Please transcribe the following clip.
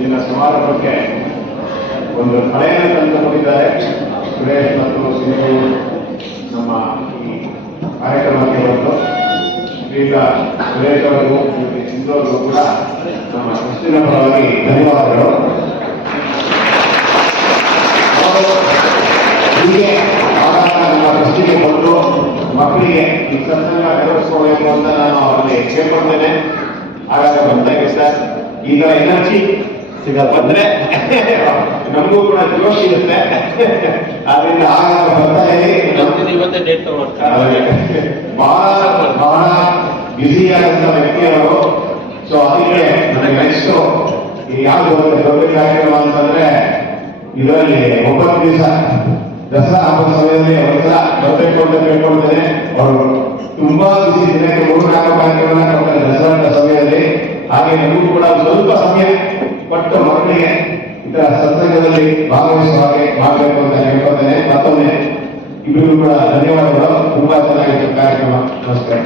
ಇಂದಿನ ಸಮಾರಂಭಕ್ಕೆ ಒಂದು ಕಳೆಯನ್ನು ತಂದುಕೊಂಡಿದ್ದಾರೆ. ಸುರೇಶ್ ಮತ್ತು ಸಿಂಧು ನಮ್ಮ ಈ ಕಾರ್ಯಕ್ರಮಕ್ಕೆ ಬಂದು ಈಗ ಸುರೇಶ್ ಅವರಿಗೂ ಸಿಂಧು ಅವರಿಗೂ ಕೂಡ ನಮ್ಮ ಕ್ರಿಸ್ಟಿನ ಪರವಾಗಿ ಧನ್ಯವಾದಗಳು. ಹೀಗೆ ನಮ್ಮ ಕ್ರಿಸ್ಟಿಗೆ ಬಂದು ಮಕ್ಕಳಿಗೆ ಈ ಸತ್ಸಂಗ ನೆರವೇರಿಸ್ಕೋಬೇಕು ಅಂತ ನಾನು ಅವರಲ್ಲಿ ಕೇಳ್ಕೊಳ್ತೇನೆ. ಹಾಗಾದ್ರೆ ಬಂದಾಗೆ ಸರ್ ಈಗ ಎನರ್ಜಿ ಬಂದ್ರೆ ನಮಗೂ ಕೂಡ ಜೋಶ್ ಇರುತ್ತೆ. ಆದ್ರಿಂದ ಆಗ ಬರ್ತಾ ಬಹಳ ಬ್ಯುಸಿಯಾದಂತ ವ್ಯಕ್ತಿಯವರು. ಸೊ ಅದಕ್ಕೆ ನನಗೆ ಇಷ್ಟು ಯಾವ್ದು ದೊಡ್ಡ ಕಾರ್ಯಕ್ರಮ ಅಂತಂದ್ರೆ ಇದರಲ್ಲಿ 9 ದಿವಸ ದಸರಾ ಹಬ್ಬದ ಸಮಯದಲ್ಲಿ ಒಂದ್ಸಲ ಬರಬೇಕು ಅಂತ ಕೇಳ್ಕೊಳ್ತೇನೆ. ಅವರು ತುಂಬಾ ಬಿಸಿ ದಿನಕ್ಕೆ 3-4 ಕಾರ್ಯಕ್ರಮ ಕೊಡ್ತಾರೆ ದಸರಾ ಸಮಯದಲ್ಲಿ. ಹಾಗೆ ನಮಗೂ ಕೂಡ ಸ್ವಲ್ಪ ಸಮಯ ಕೊಟ್ಟು ಮಕ್ಕಳಿಗೆ ಇತರ ಸತ್ಸಂಗದಲ್ಲಿ ಭಾಗವಹಿಸುವ ಹಾಗೆ ಮಾಡಬೇಕು ಅಂತ ಹೇಳ್ಕೊಳ್ತೇನೆ. ಮತ್ತೊಮ್ಮೆ ಇಬ್ಬರಿಗೂ ಕೂಡ ಧನ್ಯವಾದಗಳು. ತುಂಬಾ ಚೆನ್ನಾಗಿತ್ತು ಕಾರ್ಯಕ್ರಮ. ನಮಸ್ಕಾರ.